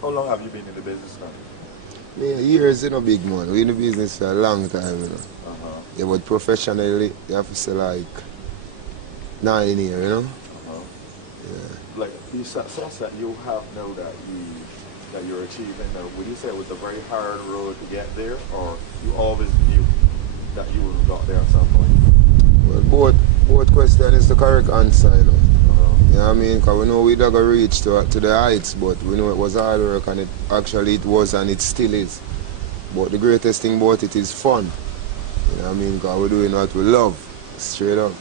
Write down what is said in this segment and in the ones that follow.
How long have you been in the business now? Yeah, years, big man. We in the. For a long time. Uh-huh. Yeah, but professionally, you have to say like 9 years. Uh-huh. Yeah. Like the success that you have now that you're achieving now, would you say it was a very hard road to get there, or you always knew that you would have got there at some point? Well, both questions is the correct answer, Uh-huh. You know what I mean? Because we know we never reached to the heights, but we know it was hard work, and it was and it still is. But the greatest thing about it is fun. You know what I mean? Because we're doing what we love, straight up.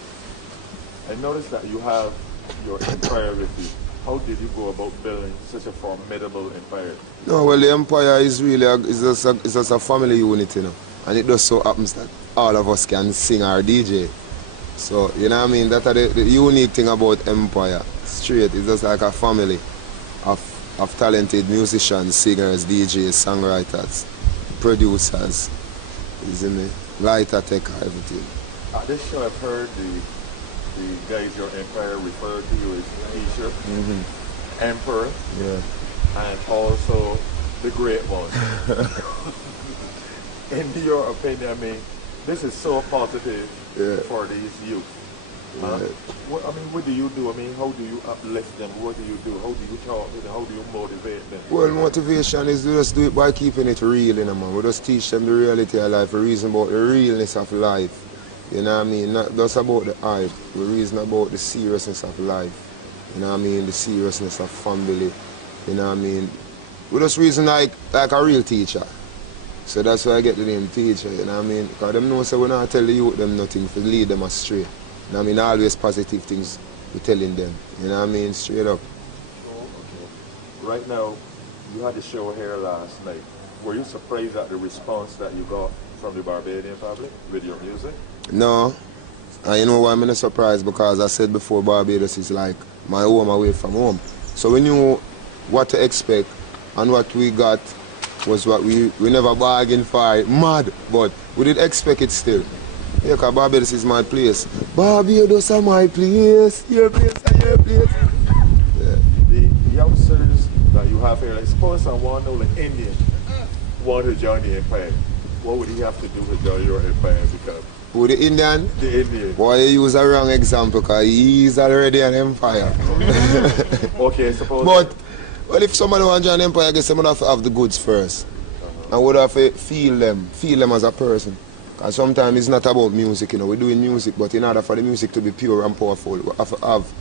I noticed that you have your empire with you. How did you go about building such a formidable empire? No, well, the empire is really it's just a family unit, And it just so happens that all of us can sing or DJ. So, you know what I mean? That's the unique thing about empire. Straight, it's just like a family of talented musicians, singers, DJs, songwriters, producers, isn't it? Lighter tech, everything. At this show, I've heard the guys your empire refer to you as Teacher, Emperor, Yeah. and also the Great One. In your opinion, I mean, this is so positive for these youth. What do you do? I mean, how do you uplift them? What do you do? How do you talk to them? How do you motivate them? Well, motivation is we just do it by keeping it real, man. We just teach them the reality of life, we reason about the realness of life. You know what I mean? Not just about the hype. We reason about the seriousness of life. You know what I mean? The seriousness of family. You know what I mean? We just reason like a real teacher. So that's why I get the name teacher, you know what I mean? Because them know so we not tell the youth them nothing to lead them astray. You know what I mean? Always positive things we're telling them. You know what I mean? Straight up. Oh, okay. Right now, you had the show here last night. Were you surprised at the response that you got from the Barbadian public with your music? No. And you know why I'm not surprised? Because I said before, Barbados is like my home away from home. So we knew what to expect, and what we got was what we never bargained for. Mad, but we did expect it still. Yeah, because Barbados is my place. Barbados is my place. Your place and your place. Yeah. The youngsters that you have here, like suppose someone know like Indian want to join the empire. What would he have to do to join your empire and become? Who, the Indian? The Indian. Boy, you use a wrong example because he's already an empire. Okay, suppose. But, well, if somebody wants to join an empire, I guess someone have to have the goods first. And would have to feel them as a person. Because sometimes it's not about music, we're doing music, but in order for the music to be pure and powerful, we have to have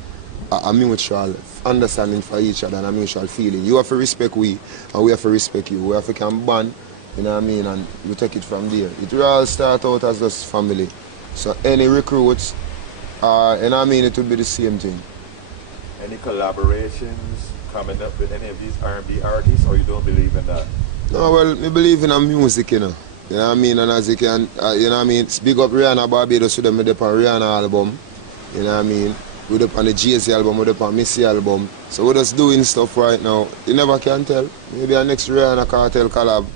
a mutual understanding for each other and a mutual feeling. You have to respect we, and we have to respect you. We have to can bond, you know what I mean, and we take it from there. It will all start out as just family. So any recruits, you know what I mean, it would be the same thing. Any collaborations coming up with any of these R&B artists, or you don't believe in that? No, well, I believe in music, You know what I mean? And as you can, you know what I mean, big up Rihanna Barbados with them with the Rihanna album. You know what I mean? We're up on the Jay-Z album, we're up on Missy album. So we're just doing stuff right now. You never can tell. Maybe our next Rihanna Cartel collab.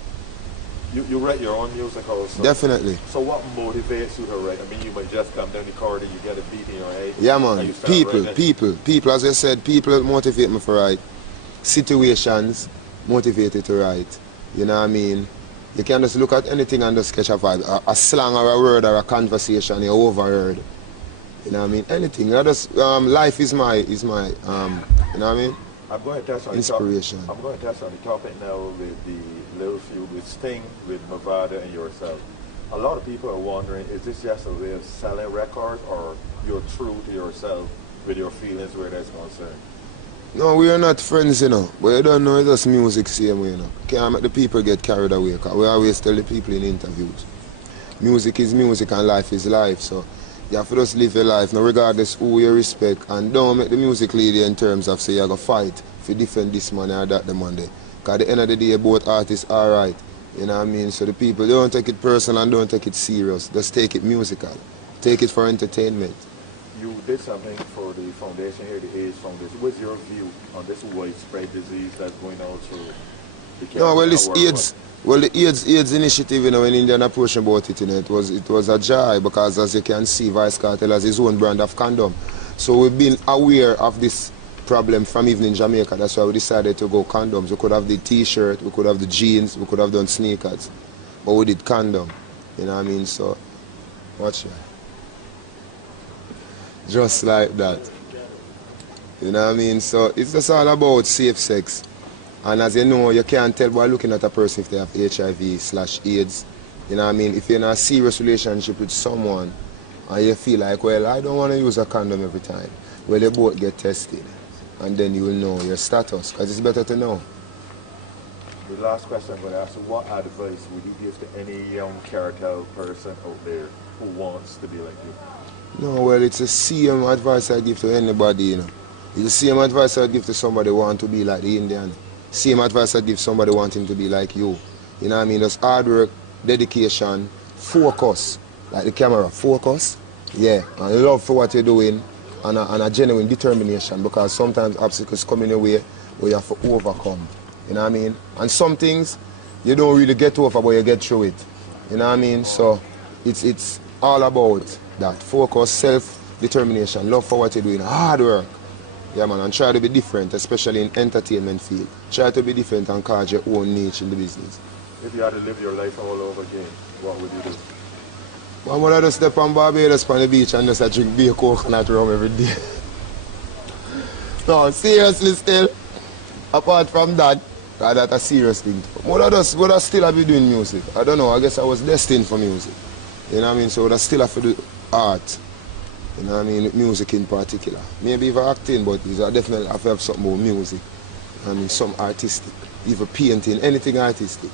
You write your own music also? Definitely. So what motivates you to write? I mean, you might just come down the corridor, you get a beat in your head. Yeah, man. People, as I said, people motivate me to write. Situations motivated to write. You know what I mean? You can just look at anything and just catch a vibe. A slang or a word or a conversation you overheard. You know what I mean? Anything. You know, just, life is my, you know what I mean? I'm going to touch on inspiration. I'm going to touch on the topic now with the little feud with Sting, with Nevada and yourself. A lot of people are wondering, is this just a way of selling records, or you're true to yourself with your feelings where that's concerned? No, we are not friends, but you don't know, it's just music same way, Can't make the people get carried away, because we always tell the people in interviews. Music is music and life is life, so you have to just live your life, no regardless who you respect, and don't make the music lead you in terms of say you're going to fight if you defend this man or that the man there. Because at the end of the day, both artists are right, you know what I mean? So the people don't take it personal and don't take it serious, just take it musical, take it for entertainment. You did something for the foundation here, the AIDS Foundation. What's your view on this widespread disease that's going on through the country? No, well, this AIDS, well, the AIDS initiative, when Indian approached about it, it was a joy, because as you can see, Vybz Kartel has his own brand of condom. So we've been aware of this problem from even in Jamaica. That's why we decided to go condoms. We could have the t-shirt, we could have the jeans, we could have done sneakers. But we did condom. You know what I mean? So, watch that. Just like that. You know what I mean? So it's just all about safe sex. And as you know, you can't tell by looking at a person if they have HIV/AIDS. You know what I mean? If you're in a serious relationship with someone and you feel like, well, I don't want to use a condom every time, well, you both get tested. And then you will know your status, because it's better to know. The last question I'm going to ask you, what advice would you give to any young Kartel person out there who wants to be like you? No, well, it's the same advice I give to anybody, you know. It's the same advice I give to somebody who wants to be like the Indian. Same advice I give somebody wanting to be like you. You know what I mean? Just hard work, dedication, focus. Like the camera, focus. Yeah, and love for what you're doing and a genuine determination, because sometimes obstacles come in your way where you have to overcome. You know what I mean? And some things you don't really get over, but you get through it. You know what I mean? So it's all about that. Focus, self-determination, love for what you're doing, hard work. Yeah, man, and try to be different, especially in entertainment field. Try to be different and carve your own niche in the business. If you had to live your life all over again, what would you do? Well, when I just step on Barbados on the beach and just drink beer coconut rum every day. No, seriously still, apart from that, that's a serious thing. Would I still have been doing music? I don't know, I guess I was destined for music. You know what I mean? So would I still have to do art? You know what I mean? Music in particular. Maybe even acting, but I definitely have to have something more music. I mean, some artistic. Even painting, anything artistic.